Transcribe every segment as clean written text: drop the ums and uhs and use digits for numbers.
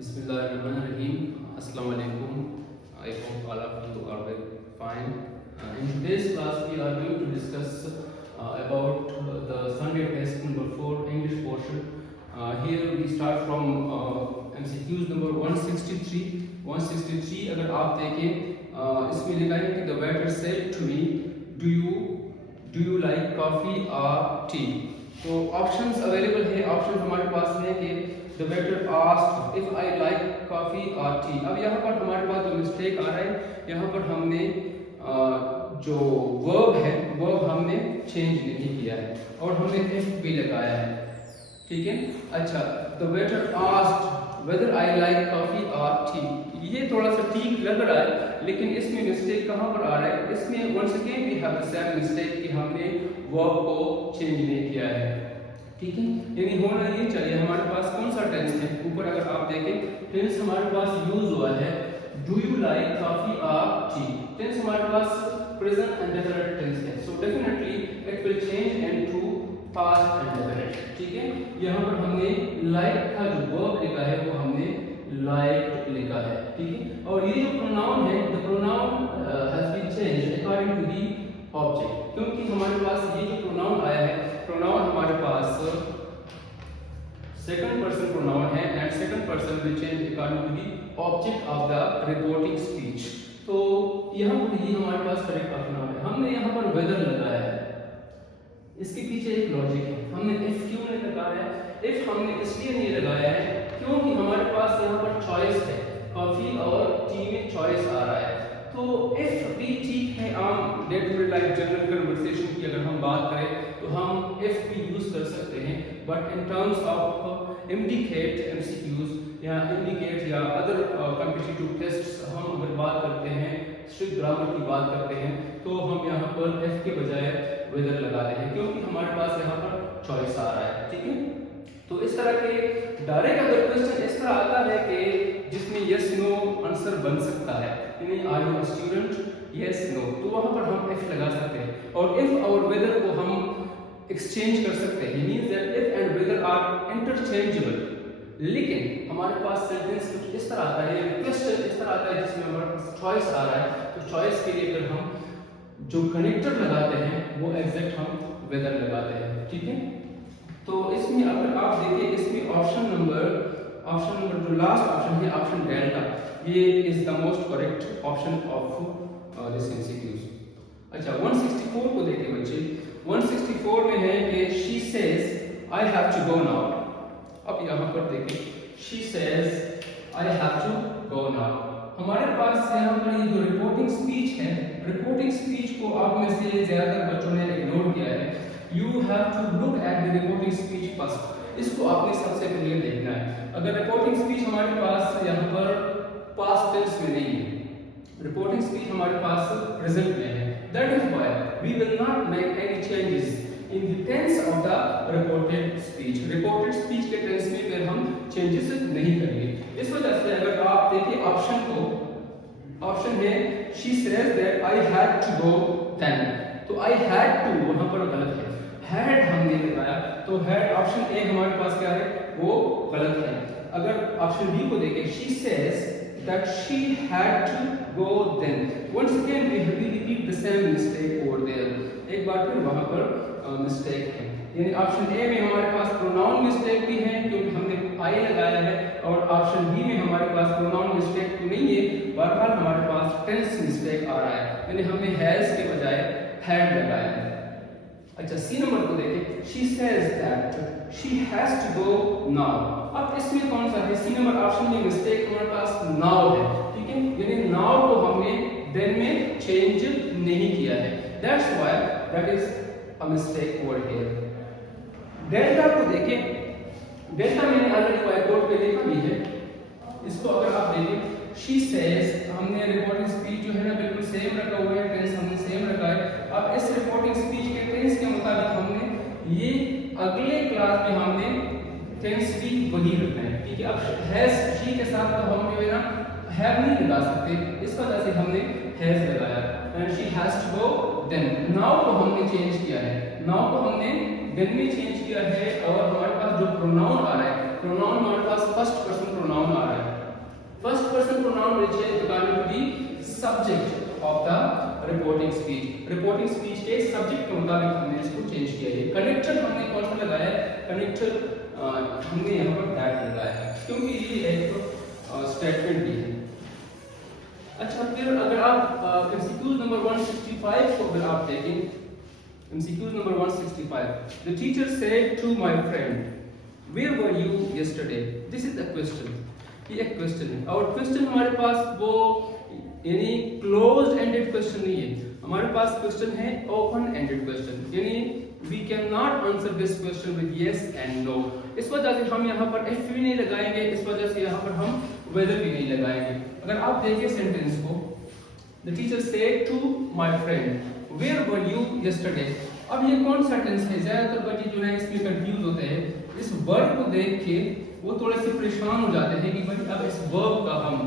Bismillahirrahmanirrahim. Assalamu alaikum. I hope all of you are very fine. In today's class, we are going to discuss about the Sunday test number 4 English portion. Here we start from MCQs number 163. 163 अगर आप देखें इसमें लिखा है कि the waiter said to me, do you like coffee or tea? तो options available है. Option हमारे पास है कि the waiter asked if I like coffee or tea. अब यहाँ पर हमारे पास जो मिस्टेक आ रहा है, यहाँ पर हमने जो वर्ब है वर्ब हमने चेंज नहीं किया है और हमने एफ भी लगाया है. ठीक है. अच्छा, the waiter asked whether I like coffee or tea. ये थोड़ा सा ठीक लग रहा है लेकिन इसमें मिस्टेक कहाँ पर आ रहा है? इसमें once again we have the same mistake कि हमने वर्ब को चेंज नहीं किया है. ठीक है. यानी होना ये चाहिए हमारे पास कौन सा टेंस है. ऊपर अगर आप देखें टेंस हमारे पास यूज हुआ है डू यू लाइक कॉफी और टी. टेंस हमारे पास प्रेजेंट इंडेफिनिट टेंस है, so definitely it will change into past indefinite. ठीक है. यहाँ पर हमने लाइक का जो वर्ब लिखा है वो हमने लाइक लिखा है. ठीक है. और ये जो प्रोनाउन है the pronoun has been changed according to the object, क्योंकि हमारे पास ये जो प्रोनाउन आया है प्रोनाउन हमारे पास सेकंड पर्सन प्रोनाउन है and second person will change according to the object of the reporting speech. तो यहाँ पर ये हमारे पास करेक्ट प्रोनाउन है. हमने यहाँ पर वेदर लगाया है, इसके पीछे एक लॉजिक है. हमने इफ क्यों नहीं लगाया है? इफ हमने इसलिए नहीं लगाया है क्योंकि हमारे पास यहाँ पर चॉइस है, कॉफी और टी में चॉइस आ रहा है. तो इफ भी ठीक है, आम day to day life general conversation की अगर हम बात करें तो हम इफ भी यूज कर सकते हैं, but in terms of indicate MCQs या इंडिकेट या अदर कॉम्पिटिटिव टेस्ट्स हम अगर बात करते हैं, स्ट्रिक्ट ग्रामर की बात करते हैं, तो हम यहाँ पर इफ के बजाय वेदर लगाते हैं क्योंकि हमारे पास यहाँ पर चॉइस आ रहा है. ठीक है. तो इस तरह के डायरेक्ट अगर क्वेश्चन इस तरह आता है कि जिसमें यस नो आंसर बन सकता है, यानी are you student, yes no, तो वहां पर हम इफ लगा सकते हैं और इफ और वेदर को हम एक्सचेंज कर सकते हैं. Means that if and whether are interchangeable. लेकिन हमारे पास सेंटेंस कुछ इस तरह आता है, क्वेश्चन इस तरह आता है जिसमें हमारे पास चॉइस आ रहा है, तो चॉइस के लिए अगर हम जो कनेक्टर लगाते हैं वो एग्जैक्ट हम वेदर लगाते हैं. ठीक है. तो इसमें अगर आप देखिए इसमें ऑप्शन नंबर जो लास्ट ऑप्शन है ऑप्शन डेल्टा, ये is the most correct option of this MCQs. अच्छा, 164 को देखिए बच्चे. 164 में है कि she says I have to go now. अब यहाँ पर देखिए she says I have to go now. हमारे पास यहाँ पर ये जो रिपोर्टिंग स्पीच है, रिपोर्टिंग स्पीच को आप में से ज्यादातर बच्चों ने इग्नोर किया है. You have to look at the reporting speech first. इसको आपने सबसे पहले देखना है. अगर रिपोर्टिंग स्पीच हमारे पास यहाँ पर पास्ट टेंस में नहीं है, रिपोर्टिंग स्पीच हमारे पास प्रेजेंट में है, that is why we will not make any changes in the tense of the reported speech. reported speech के टेंस में फिर हम चेंजेस नहीं करेंगे. इस वजह से अगर आप देखिए ऑप्शन को, ऑप्शन है she says that I had to go then, तो I had to वहां पर गलत है, हैड हमने लगाया, तो हैड ऑप्शन ए हमारे पास क्या है वो गलत है. अगर ऑप्शन बी को देखें she says that she had to go then, once again we repeat the same mistake over there. एक बार फिर वहां पर मिस्टेक है. यानी ऑप्शन ए में हमारे पास प्रोनाउन मिस्टेक भी है क्योंकि हमने आई लगाया है, और ऑप्शन बी में हमारे पास प्रोनाउन मिस्टेक तो नहीं है, बहरहाल हमारे पास टेंस मिस्टेक आ रहा है, यानी हमने हैज के बजाय हैड लगाया है. अच्छा, सी नंबर को देखें. she says that she has to go now. अब इसमें कौन सा है? सी नंबर ऑप्शन में मिस्टेक हमारे पास now है. ठीक है. यानी now को हमने then में चेंज नहीं किया है. that's why that is a mistake over here. Delta को देखें. डेल्टा मैंने ऑलरेडी व्हाइट बोर्ड पे लिखा भी है. इसको अगर आप देखें she says, हमने रिपोर्टिंग स्पीच जो है ना बिल्कुल सेम रखा हुआ है, टेंस हमने सेम रखा है. अब इस रिपोर्टिंग स्पीच के टेंस के मुताबिक हमने ये अगले क्लास में हमने टेंस भी वही रखना है. ठीक है. अब हैज शी के साथ तो हम जो है ना हैव नहीं लगा सकते, इस वजह से हमने हैज लगाया. And she has to go then. Now को हमने चेंज किया है, नाउ को हमने देन में चेंज किया है, और हमारे पास जो प्रोनाउन आ रहा है, प्रोनाउन हमारे पास फर्स्ट पर्सन प्रोनाउन आ रहा है. First person pronoun will change according to the subject of the reporting speech. Reporting speech के subject के मुताबिक हमने इसको change किया है. Connector हमने कौन सा लगाया है? Connector हमने यहाँ पर that लगाया है क्योंकि ये एक statement भी है. अच्छा, फिर अगर आप MCQ नंबर 165 को अगर आप देखें, MCQ number 165. The teacher said to my friend, "Where were you yesterday?" This is a question. ये एक क्वेश्चन है और क्वेश्चन हमारे पास वो यानी क्लोज्ड एंडेड क्वेश्चन नहीं है, हमारे पास क्वेश्चन है ओपन एंडेड क्वेश्चन, यानी we can not answer this question with yes and no. इस वजह से हम यहाँ पर एफ भी नहीं लगाएंगे, इस वजह से यहाँ पर हम वेदर भी नहीं लगाएंगे. अगर आप देखिए सेंटेंस को, the teacher said to my friend, where were you yesterday. अब ये कौन सा टेंस है? ज्यादातर बच्चे जो है इसमें कंफ्यूज होते हैं, इस वर्ब को देख के वो थोड़े से परेशान हो जाते हैं कि भाई अब इस वर्ब का हम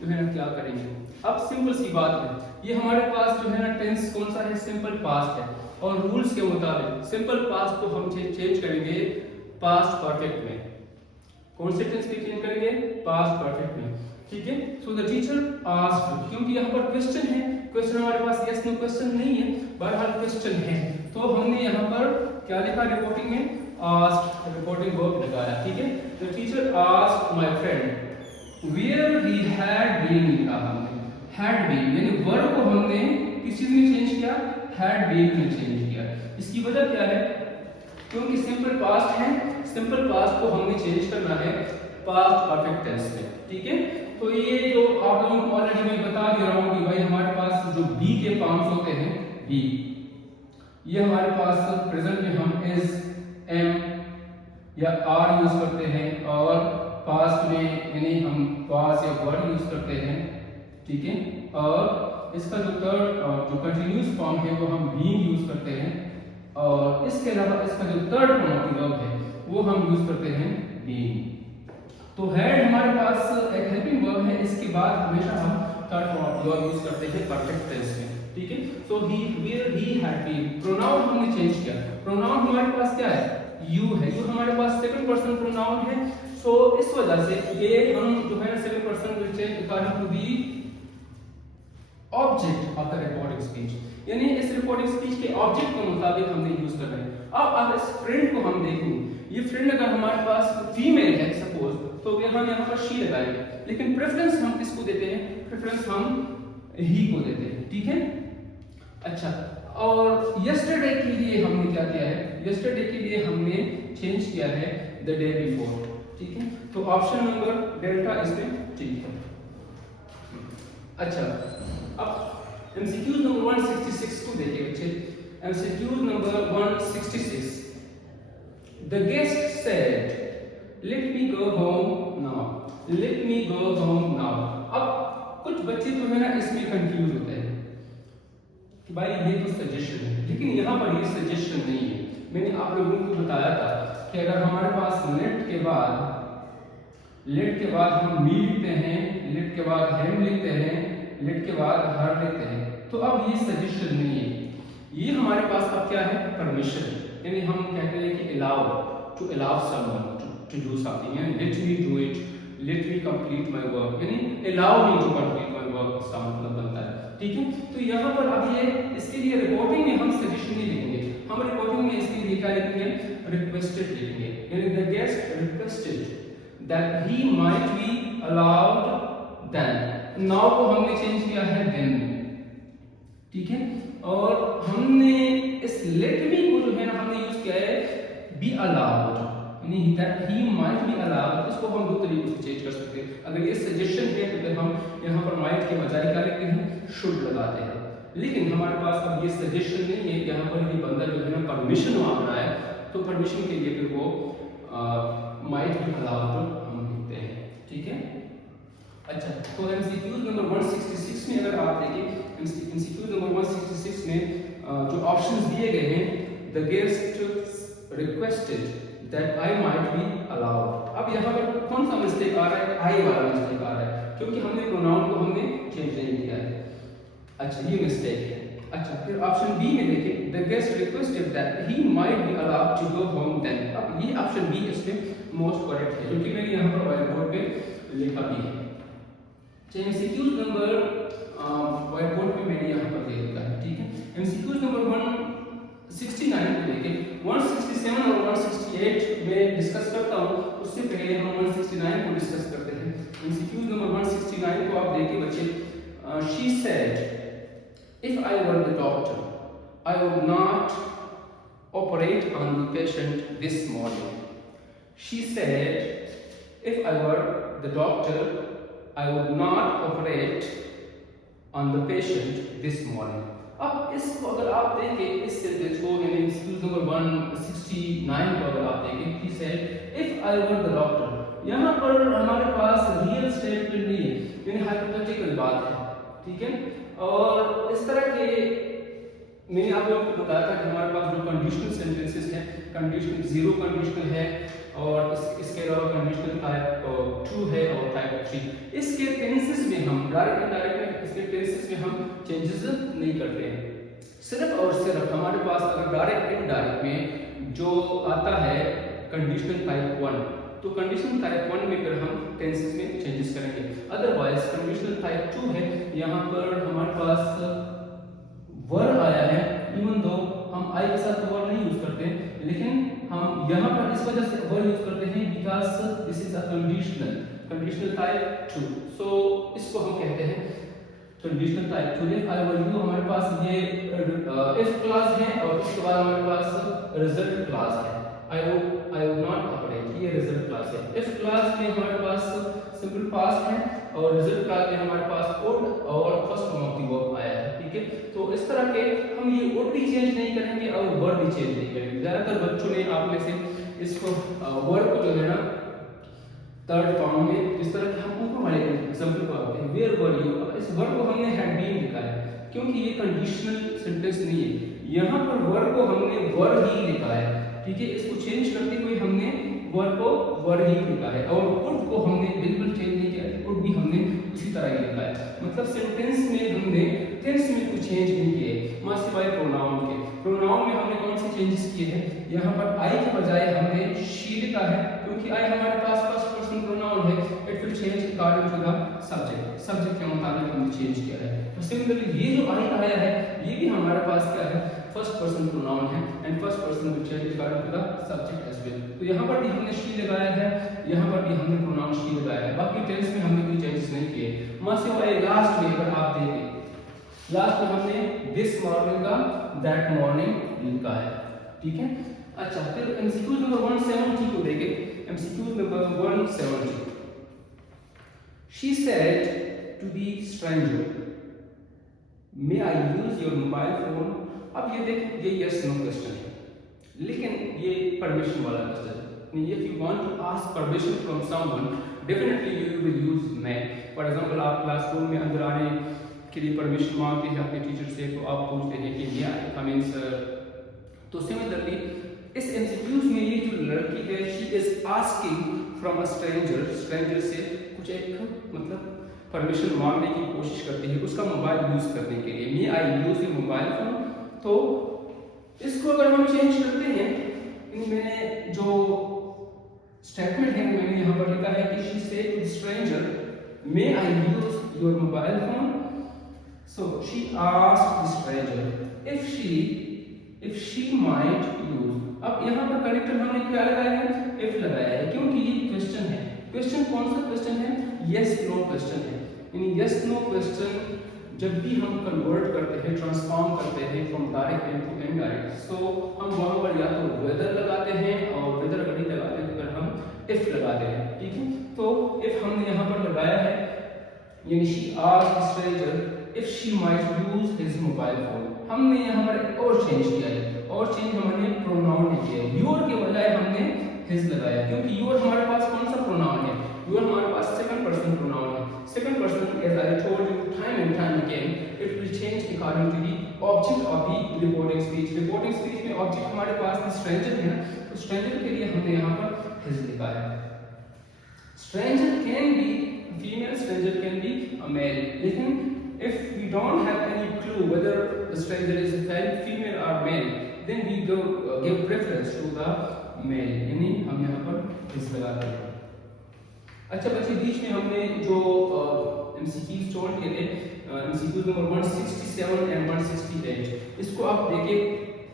जो है ना क्या करेंगे. अब सिंपल सी बात है, ये हमारे पास जो है ना टेंस कौन सा है? सिंपल पास्ट है और रूल्स के मुताबिक सिंपल पास्ट को हम चेंज करेंगे पास्ट परफेक्ट में. कौन से टेंस में चेंज करेंगे? पास्ट परफेक्ट में. ठीक है. सो द टीचर आस्क्ड, क्योंकि यहाँ पर क्वेश्चन है, क्वेश्चन हमारे पास यस नो क्वेश्चन नहीं है, बहरहाल क्वेश्चन है, तो हमने यहाँ पर क्या लिखा रिपोर्टिंग में? आस्क्ड, रिपोर्टिंग वर्ब लगाया. ठीक है. The teacher asked my friend where he had been लिखा हमने. हैड बीन यानी वर्ब को हमने किस चीज में चेंज किया? हैड बीन में चेंज किया. इसकी वजह क्या है? क्योंकि सिंपल पास्ट है, सिंपल पास्ट को हमने चेंज करना है पास्ट परफेक्ट टेंस में. ठीक है. तो ये जो आप लोगों को ऑलरेडी मैं बता दे रहा हूँ कि भाई हमारे पास जो बी के फॉर्म्स होते हैं, बी ये हमारे पास प्रेजेंट में हम इज, एम या आर यूज करते हैं और पास्ट में यानी हम वाज या वर यूज करते हैं. ठीक है. और इसका जो थर्ड जो कंटिन्यूअस फॉर्म है वो हम बीइंग यूज करते हैं और इसके अलावा इसका जो थर्ड फॉर्म ऑफ वर्ब है वो हम यूज करते हैं बीइंग. तो हैड हमारे पास एक हेल्पिंग वर्ब है, इसके बाद हमेशा हम third form of verb use करते हैं परफेक्ट टेंस में. ठीक है. So he, where he had been. Pronoun हमने चेंज किया. प्रोनाउन हमारे पास क्या है? यू है. यू हमारे पास सेकंड पर्सन प्रोनाउन है. सो इस वजह से ये हम जो है ना second person will change according to the object of the reporting speech, यानी इस रिपोर्टिंग स्पीच के ऑब्जेक्ट के मुताबिक हमने यूज कर रहे हैं. अब इस फ्रेंड को हम देखें, ये फ्रेंड अगर हमारे पास फीमेल है सपोज, तो हम यहाँ पर शी लगाएंगे, लेकिन प्रेफरेंस हम किसको देते हैं? प्रेफरेंस हम ही को देते हैं. ठीक है. अच्छा, और यस्टरडे के लिए हमने क्या किया है? यस्टरडे के लिए हमने चेंज किया है द डे बिफोर. ठीक है. तो ऑप्शन नंबर डेल्टा इसमें ठीक है. अच्छा, अब एमसीक्यू नंबर 166 को देखिए बच्चे. MCQ number 166, the guest said let me go home now. Let me go home now. अब कुछ बच्चे जो है ना इसमें कंफ्यूज होते हैं कि भाई ये तो सजेशन है, लेकिन यहाँ पर ये सजेशन नहीं है. मैंने आप लोगों को बताया था कि अगर हमारे पास लेट के बाद हम मी लिखते हैं, लेट के बाद हेम लिखते हैं, लेट के बाद हर लिखते हैं, तो अब ये सजेशन नहीं है, ये हमारे पास अब क्या है? परमिशन. यानी हम कहते हैं कि allow, to allow someone to do something, यानी let me do it, let me complete my work, यानी allow me to complete my work, इसका मतलब बनता है. ठीक है. तो यहाँ पर अब ये इसके लिए रिपोर्टिंग में हम सजेशन नहीं लिखेंगे, हम रिपोर्टिंग में इसके लिए क्या लिखेंगे? रिक्वेस्टेड लिखेंगे. यानी the guest requested that he might be allowed then. Now को हमने चेंज किया है देन में. ठीक है. और हमने इस लेट मी को जो है ना हमने यूज किया है बी अलाउड, यानी that he might be allowed. इसको हम दो तरीके से चेंज कर सकते हैं. अगर ये सजेशन है तो फिर हम यहाँ पर माइट के बजाय क्या लिखते हैं? शुड लगाते हैं. लेकिन हमारे पास अब ये सजेशन नहीं है, यहाँ पर ये बंदा जो है ना परमिशन मांग रहा है, तो परमिशन के लिए फिर वो माइट बी अलाउड हम लिखते हैं. ठीक है. अच्छा, तो एमसीक्यू नंबर 166 में अगर आप देखें, एमसीक्यू नंबर 166 में जो ऑप्शंस दिए गए हैं, the guest requested that I might be allowed. अब यहाँ पर कौन सा मिस्टेक आ रहा है? आई वाला मिस्टेक आ रहा है, क्योंकि हमने प्रोनाउन को हमने चेंज नहीं किया है. अच्छा, ये मिस्टेक है. अच्छा, फिर ऑप्शन बी में देखें, the guest requested that he might be allowed to go home then. अब ये ऑप्शन बी इसमें मोस्ट करेक्ट है, क्योंकि मैंने यहाँ पर व्हाइट बोर्ड पे लिखा भी है. अच्छा एमसीक्यूज नंबर व्हाइट बोर्ड पे मैंने यहाँ पर दे रखा है, ठीक है। एमसीक्यूज नंबर 169 को लेके 167 और 168 में डिस्कस करता हूँ, उससे पहले हम 169 को डिस्कस करते हैं। एमसीक्यूज नंबर 169 को आप देखिए बच्चे, she said if I were the doctor I would not operate on the patient this morning. She said, if I were the doctor, I would not operate on the patient this morning. अब इसको अगर आप देखें इस sentence को, यानी MCQ number 169 को अगर आप देखें, she said, if I were the doctor, यहाँ पर हमारे पास रियल स्टेटमेंट नहीं है, यानी हाइपोथेटिकल बात है, ठीक है। और इस तरह के मैंने आप लोगों को बताया था कि हमारे पास जो कंडीशनल सेंटेंसेस हैं, कंडीशनल जीरो कंडीशनल है और इसके अलावा कंडीशनल टाइप 2 है और टाइप 3। इसके टेंसेस में हम डायरेक्ट इनडायरेक्ट में इसके टेंसेस में हम चेंजेस नहीं करते हैं। सिर्फ और सिर्फ हमारे पास अगर डायरेक्ट इनडायरेक्ट में जो आता है कंडीशनल टाइप 1, तो कंडीशनल टाइप 1 में फिर हम टेंसेस में चेंजेस करेंगे। अदरवाइज कंडीशनल टाइप 2 है, यहाँ पर हमारे पास वर आया है, इवन दो हम आई के साथ वर नहीं यूज करते, लेकिन हम यहाँ पर इस वजह से वर यूज करते हैं because this is a conditional type 2। सो इसको हम कहते हैं conditional type 2। If I were you हमारे पास ये इफ क्लॉज है और उसके बाद हमारे पास रिजल्ट क्लॉज है। आई वुड नॉट ऑपरेट, ये रिजल्ट क्लॉज है। इफ क्लॉज में हमारे पास सिंपल पास्ट है और रिजल्ट क्लॉज में हमारे पास वुड और first form of the verb आया है, ठीक है। तो इस तरह के हम ये वुड भी चेंज नहीं करेंगे और वर्ब भी चेंज नहीं करेंगे। ज्यादातर बच्चों ने आप में से इसको वर्ब को जो है ना थर्ड फॉर्म में, जिस तरह के हम ऊपर वाले एग्जांपल को आते हैं वेयर वर यू, इस वर्ब को हमने हैड बीन लिखा है क्योंकि ये कंडीशनल सेंटेंस नहीं है। यहाँ पर वर्ब को हमने वर ही लिखा है, ठीक है। इसको चेंज करते हुए हमने वर्ब को वर ही लिखा है और वुड को हमने बिल्कुल चेंज नहीं किया है, वुड भी हमने उसी तरह ही लिखा है। मतलब सेंटेंस में हमने टेंस में कुछ चेंज नहीं किए, मां सिवाय प्रोनाउन के। प्रोनाउन में हमने कौन से चेंजेस किए हैं, यहाँ पर आई के बजाय हमने शी लिखा है क्योंकि आई हमारे पास फर्स्ट पर्सन प्रोनाउन है, it will change according to the subject, subject के मुताबिक हमने चेंज किया है। तो सिमिलरली ये जो आई आया है ये भी हमारे पास क्या है, फर्स्ट पर्सन प्रोनाउन है and first person will change according to the subject as well. तो यहाँ पर भी हमने शी लगाया है, यहाँ पर भी हमने प्रोनाउन शी लगाया है, बाकी टेंस में हमने कोई चेंजेस नहीं किए। मां सिवाय लास्ट में अगर आप देखें, लास्ट में हमने दिस मॉर्निंग का दैट मॉर्निंग लिखा है, ठीक है। अच्छा फिर एमसीक्यू नंबर 170 को देखें। MCQ number 170, she said to the stranger may I use your mobile phone. अब ये देख, ये यस नो क्वेश्चन है, लेकिन ये परमिशन वाला क्वेश्चन है। If you want to ask permission from someone definitely you will use may. For example आप क्लासरूम में अंदर आने के लिए परमिशन मांगते हैं अपने टीचर से, तो आप पूछते हैं कि या कम इन सर। तो सिमिलरली इस एमसीक्यूज में ये जो लड़की है she is asking from a stranger से कुछ एक मतलब परमिशन मांगने की कोशिश करती है उसका मोबाइल यूज करने के लिए। मे I use your mobile phone. तो इसको अगर हम चेंज करते हैं, मैंने जो स्टेटमेंट है मैंने यहाँ पर लिखा है कि she said to the stranger may I use your mobile phone. So she asked the stranger if she might use। अब यहाँ पर कनेक्टर हमने क्या लगाया है, if लगाया है, क्योंकि ये क्वेश्चन है। क्वेश्चन कौन सा क्वेश्चन है, yes no क्वेश्चन है। यानी yes no क्वेश्चन जब भी हम कन्वर्ट करते हैं, ट्रांसफॉर्म करते हैं फ्रॉम डायरेक्ट इनटू इनडायरेक्ट, सो हम वहां पर या तो वेदर लगाते हैं और वेदर अगर नहीं लगाते हैं तो फिर हम if लगाते हैं, ठीक है। तो if हमने यहाँ पर लगाया है, यानी she asked the stranger if she might use his mobile phone। हमने यहाँ पर एक और चेंज किया है, और चेंज हमने प्रोनाउन में किया है। योर के बजाय हमने his लगाया, क्योंकि योर हमारे पास कौन सा प्रोनाउन है, योर हमारे पास सेकंड पर्सन प्रोनाउन है। Second person as I told you time and time again it will change according to the object of the reporting speech। Reporting speech में ऑब्जेक्ट हमारे पास स्ट्रेंजर है ना, तो स्ट्रेंजर के लिए हमने यहाँ पर his लिखा है। Stranger can be female, stranger can be a male, लेकिन if we don't have any clue whether the stranger is female or male, then we give preference to the male, यानी हम यहाँ पर his लगाते हैं। अच्छा बच्चे बीच में हमने जो MCQs टोल्ड किए थे, MCQs नंबर 167 एंड 168। इसको आप देखिए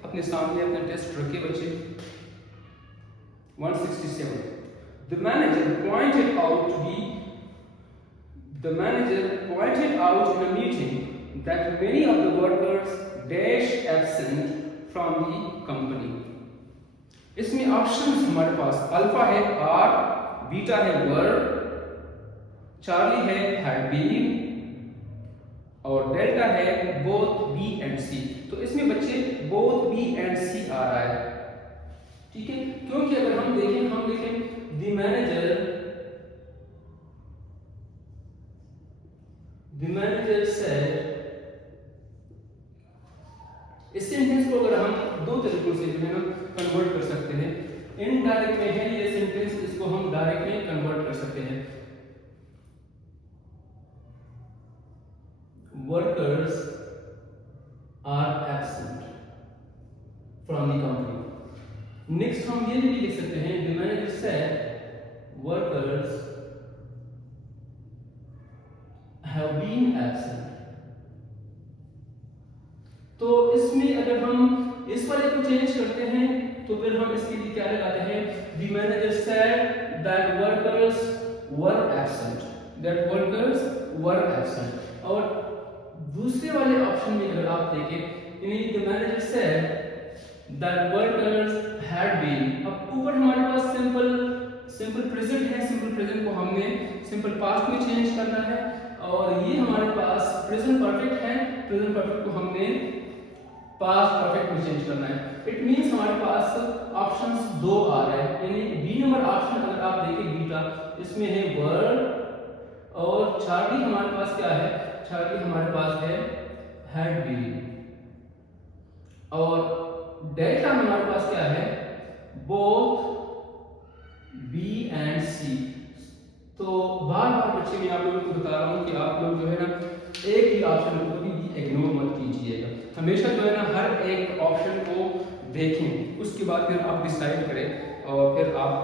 अपने सामने, अपना टेस्ट रखिए बच्चे। 167, the manager pointed out in a meeting that many of the workers dash absent from the company। इसमें ऑप्शंस हमारे पास अल्फा है आर, बीटा है वर, चार्ली है हैड बीन, और डेल्टा है बोथ बी एंड सी। तो इसमें बच्चे बोथ बी एंड सी आ रहा है, ठीक है, क्योंकि अगर हम देखें द मैनेजर सेड, इस सेंटेंस को अगर हम दो तरीकों से जो है ना कन्वर्ट कर सकते हैं। इनडायरेक्ट में है ये सेंटेंस, इसको हम डायरेक्ट में कन्वर्ट कर सकते हैं। Workers are absent from the company. Next हम ये भी लिख सकते हैं, the manager said workers have been absent. तो इसमें अगर हम इस वाले को चेंज करते हैं तो फिर हम इसके लिए क्या लगाते हैं, the manager said that workers were absent. और दूसरे वाले ऑप्शन में अगर आप देखें, यानी the manager said that workers had been. अब ऊपर हमारे पास सिंपल प्रेजेंट है, सिंपल प्रेजेंट को हमने सिंपल पास्ट में चेंज करना है, और ये हमारे पास प्रेजेंट परफेक्ट है, प्रेजेंट परफेक्ट को हमने पास्ट परफेक्ट में चेंज करना है। इट मींस हमारे पास ऑप्शंस दो आ रहे हैं, यानी बी नंबर ऑप्शन अगर आप देखें बीटा, इसमें है वर, और चार्ली हमारे पास क्या है, चार्ली हमारे पास है हैड बीन, और डेल्टा हमारे पास क्या है, बोथ बी एंड सी। तो बार बार बच्चे मैं आप लोगों को बता रहा हूँ कि आप लोग जो है ना एक ही ऑप्शन को कभी भी इग्नोर मत कीजिएगा, हमेशा जो है ना हर एक ऑप्शन को देखें, उसके बाद फिर आप डिसाइड करें और फिर आप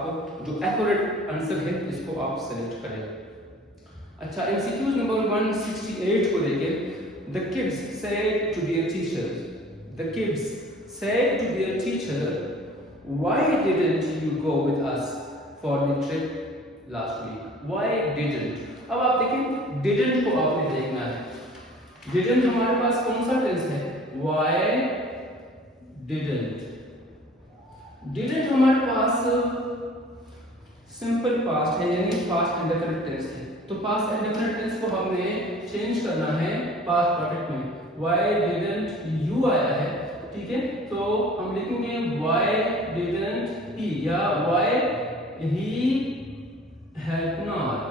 जो एक्यूरेट आंसर है इसको आप सेलेक्ट करें। अच्छा, एमसीक्यूज नंबर 168 को देखें। The kids said to their teacher why didn't you go with us for the trip last week. Why didn't, अब आप देखें डिडंट को आपने देखना है। डिडंट हमारे पास कौन सा टेंस है, व्हाई डिडंट। डिडंट हमारे पास सिंपल पास्ट है, यानी पास्ट इंडेफिनिट टेंस है। तो पास्ट इंडेफिनिट टेंस को हमने चेंज करना है पास्ट परफेक्ट में। व्हाई डिडंट यू आया है, ठीक है, तो हम लिखेंगे व्हाई डिडंट ही, या व्हाई ही had not,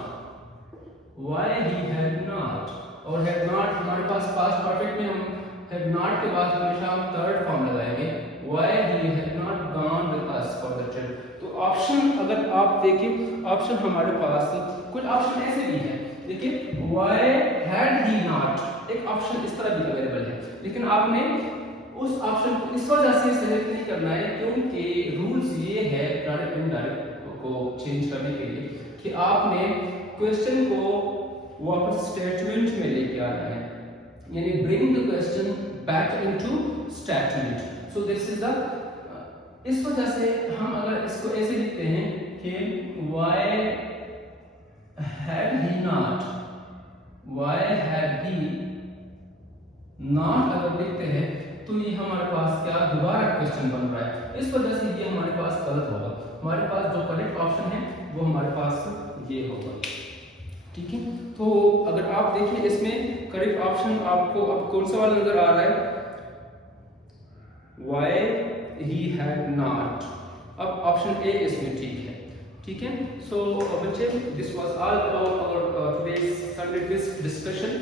और had not हमारे पास पास्ट परफेक्ट में हम had not के बाद हमेशा हम थर्ड फॉर्म लगाएंगे, why he had not gone with us for the trip। तो ऑप्शन अगर आप देखें, ऑप्शन हमारे पास कुछ ऑप्शन ऐसे भी हैं, देखिए why had he not, एक ऑप्शन इस तरह भी अवेलेबल है, लेकिन आपने उस ऑप्शन को इस वजह से सेलेक्ट नहीं करना है क्योंकि रूल्स ये है डायरेक्ट इनडायरेक्ट को चेंज करने के लिए कि आपने क्वेश्चन को वापस स्टेटमेंट में लेके आना है, यानी bring the question back into statement. So this is the, इस वजह से हम अगर इसको ऐसे लिखते हैं कि व्हाई हैड ही नॉट अगर लिखते हैं तो ये हमारे पास क्या दोबारा क्वेश्चन बन रहा है, इस वजह से ये हमारे पास गलत होगा। हमारे पास जो करेक्ट ऑप्शन है वो हमारे पास ये होगा, ठीक है। तो अगर आप देखिए इसमें करेक्ट ऑप्शन आपको अब कौन सा वाला नजर आ रहा है, why he had not, अब ऑप्शन ए इसमें ठीक है, ठीक है। सो बच्चे, this was all about our today's Sunday quiz discussion.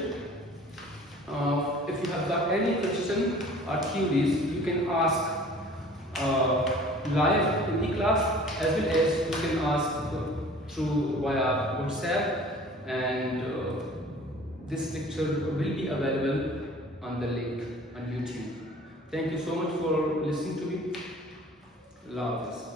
If you have got any question or queries, you can ask live in the class, as well as you can ask through via WhatsApp, and this lecture will be available on the link on YouTube. Thank you so much for listening to me. Allah Hafiz.